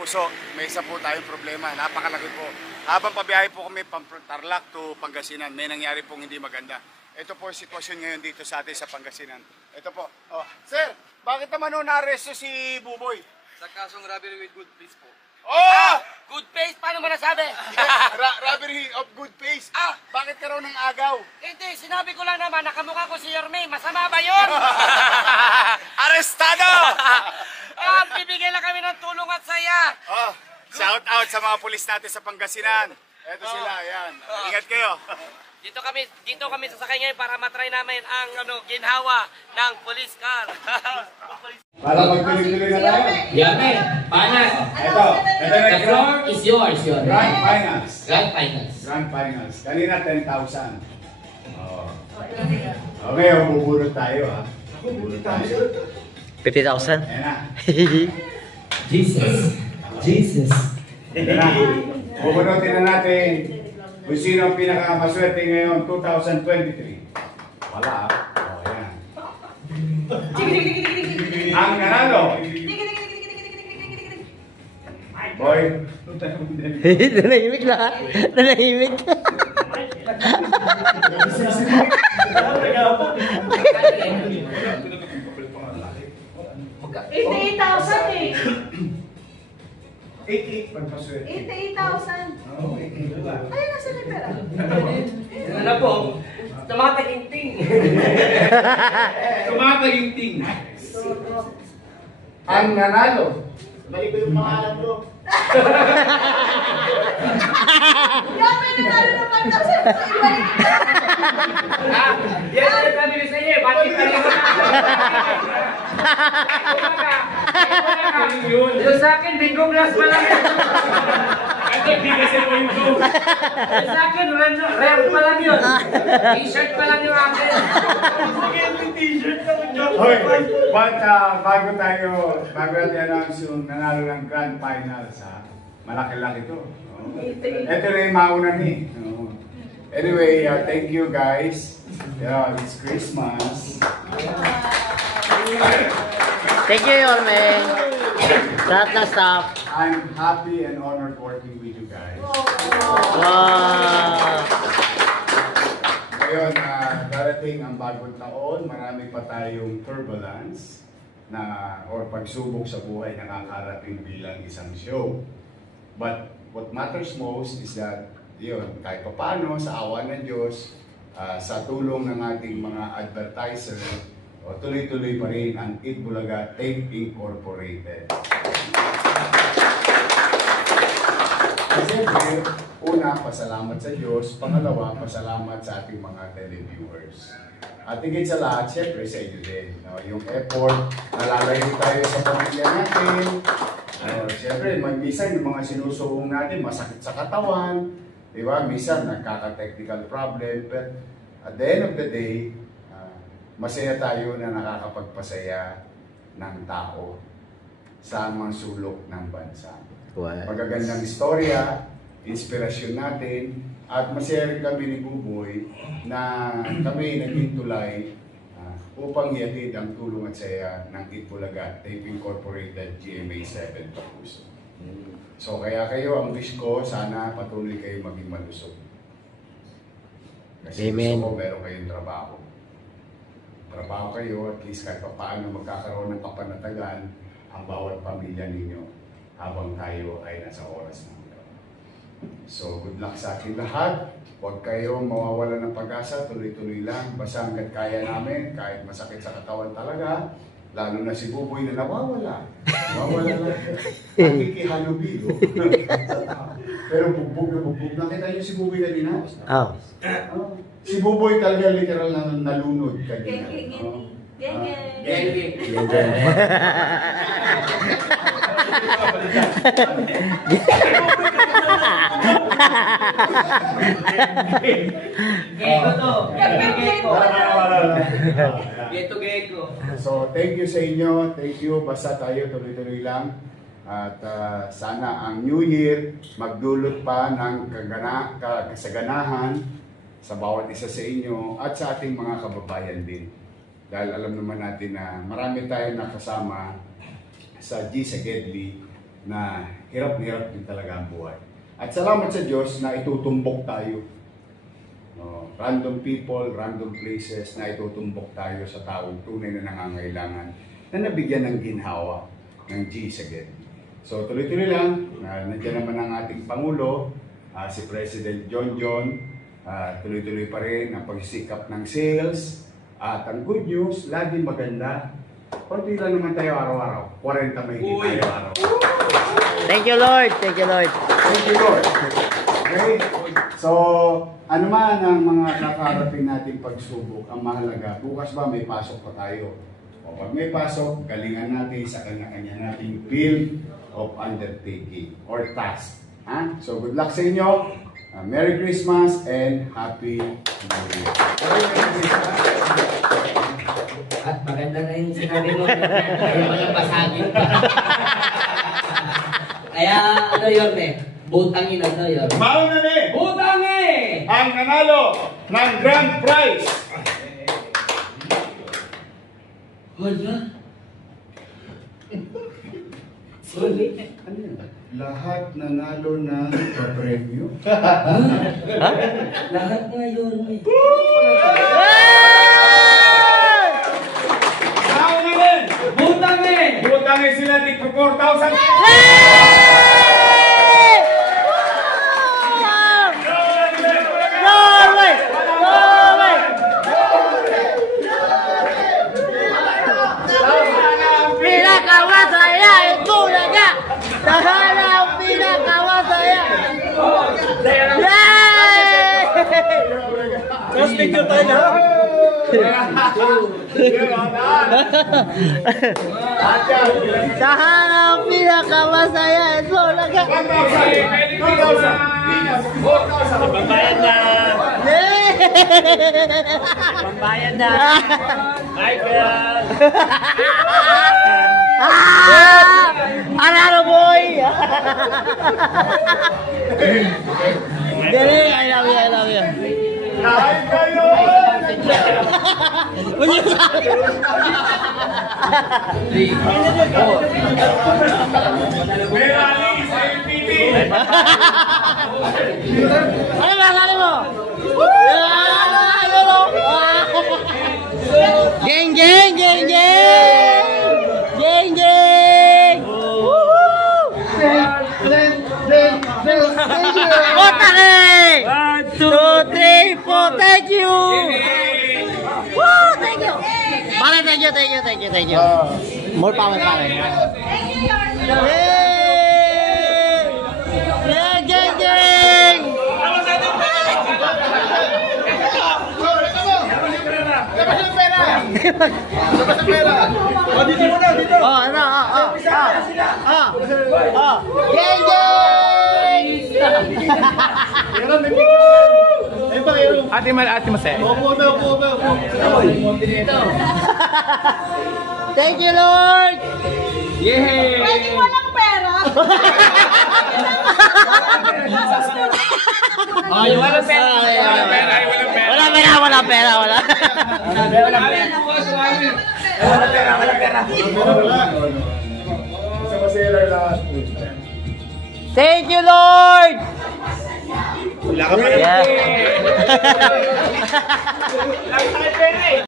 Puso, may isa po tayong problema, napakalaki po. Habang pabiyahe po kami Tarlac to Pangasinan, may nangyari pong hindi maganda. Ito po sitwasyon ngayon dito sa atin sa Pangasinan. Ito po. Oh, sir, bakit naman na-arresto si Buboy? Sa kasong robbery with good face po. Oh! Good face? Paano mo nasabi? Robbery of good face. Bakit ka raw ng agaw? Hindi, sinabi ko lang naman, nakamukha ko si Yorme. Masama ba yun? Arestado! Bibigyan lang kami ng tulong at saya. Oh, shout out sa mga pulis natin sa Pangasinan. Ito sila, yan. Ingat kayo. Dito kami sasakay ngayon para matry namin ang ginhawa ng police car. Para magtuloy-tuloy na tayo. Yorme, panas. Ito na The floor is yours, Yorme. Grand Finals. Grand Finals. Grand Finals. Kanina 10,000. Oh. Okay, bubulot tayo ha. Bubulot tayo. 50,000. Ayan na. Jesus. Jesus. Ayan na. Bubunutin na natin kung sino ang pinakamaswerte ngayon 2023. Wala ha. Oh, ayan. Ang nanalo. Boy. Nanahimik na. Nanahimik. $88,000 eh. 88 pagpaswerte. 88,000. Oo, 88. Ay, nasa na pera? Ano po? Tumataginting. Tumataginting. Ang nanalo. Balik ko yung pangalan ko. Yan, may nanalo ng 5,000. Ibalik ko. Yes, sir, kami sa inyo. Bakit pa rin mo yung sa akin, bingo glass pa lang. Hindi kasi po yung go. Sa akin, rare pa lang yun. T-shirt pa lang yung akin. Hoy, but bago natin announce yung nanalo ng Grand Finals ha. Malaki-laki to. Ito na yung mauna ni. Anyway, thank you guys. Yeah, it's Christmas. Thank you, Yorme. Lahat ng staff. I'm happy and honored working with you guys. Wow. Ngayon, darating ang bagong taon, marami pa tayong turbulence or pagsubok sa buhay na nakakarating bilang isang show. But what matters most is that, yun, kahit pa paano, sa awa ng Diyos, sa tulong ng ating mga advertiser, tuloy-tuloy pa rin ang Eat Bulaga Tape Incorporated. Siyempre, una, pasalamat sa Diyos. Pangalawa, pasalamat sa ating mga televiewers. At higit sa lahat, siyempre sa inyo din. Yung effort, nalalayo tayo sa pamilya natin. Siyempre, minsan yung mga sinusuong natin, masakit sa katawan. Diba? Minsan, nagkaka-technical problem. But at the end of the day, masaya tayo na nakakapagpasaya ng tao sa mga sulok ng bansa. Wow. Magagandang istorya, inspirasyon natin, at masaya rin kami ni Buboy na kami naging tulay upang iatid ang tulong at saya ng Eat Bulaga Tape Incorporated GMA 7 Tapuso. So kaya kayo, ang wish ko, sana patuloy kayo maging malusog. Kasi Amen. gusto ko meron kayong trabaho. Trabaho kayo, at least kahit pa paano magkakaroon ng kapanatagan ang bawat pamilya ninyo habang tayo ay nasa oras ng trabaho. So good luck sa ating lahat. Huwag kayong mawawala ng pag-asa, tuloy-tuloy lang. Basta hanggat kaya namin, kahit masakit sa katawan talaga, lalo na si Buboy na nawawala. Nawawala lang. Nakikihalubilo. Pero bugbog na bugbog. Nakita niyo si Buboy kanina? Oh. Si Buboy talaga literal na nalunod kanina. Geng. Geko to. Geko. So, thank you sa inyo. Thank you. Basta tayo tuloy-tuloy lang. At sana ang New Year magdulot pa ng kasaganahan sa bawat isa sa inyo at sa ating mga kababayan din. Dahil alam naman natin na marami tayong nakasama sa G sa Gedli na hirap na hirap din talaga ang buhay. At salamat sa Diyos na itutumbok tayo. No, random people, random places na itutumbok tayo sa taong tunay na nangangailangan na nabigyan ng ginhawa ng G sa GED. So tuloy-tuloy lang, nandiyan naman ang ating Pangulo, si President John John, tuloy-tuloy pa rin ang pagsisikap ng sales. At ang good news, laging maganda. Kunti lang naman tayo araw-araw. 40 may tayo araw. Thank you, Lord. Thank you, Lord. Thank you, Lord. Okay? So, ano man ang mga kakaharapin nating pagsubok, ang mahalaga, bukas ba may pasok pa tayo? O pag may pasok, galingan natin sa kanya-kanya nating field of undertaking or task. Ha? So, good luck sa inyo. Merry Christmas and Happy New Year. At maganda na yung sinabi mo. Kaya walang basagin pa. Kaya ano yun butangin ano yun. Mauna na Butangin! ang nanalo ng grand prize. Wala. Sorry. Ano yun? Lahat nanalo ng premyo. Lahat nga yun Mauna din! Butangin! Butangin sila dito 4,000. Norway! Norway! Pinakamasaya ito talaga! Sana ang pinakamasaya! Yay! Tapos picture tayo na. Sana ang pinakamasaya ito talaga! 1,000! 2,000! 4,000! Pambayad na. Yay! Pambayad na. Michael. Panalo boy! Galing! I love you, I love you. Kain kayo! Merali sa MPP! Ano ba? Sabi mo? Geng, geng, geng, geng! Geng, geng! Woohoo! Otake! 1, 2, 3, 4, thank you! Woo! Thank you! Pare, thank you, thank you, thank you, thank you. More power, pare. Thank you, Yorme. Yay! Yeah, geng, geng! Oh, ano, Geng, geng! Ate Mase. Thank you, Lord! Yay! Pwede walang pera. Oh, yung walang pera. Wala pera. Thank you, Lord! Wala ka pa Yeah. Wala ka pa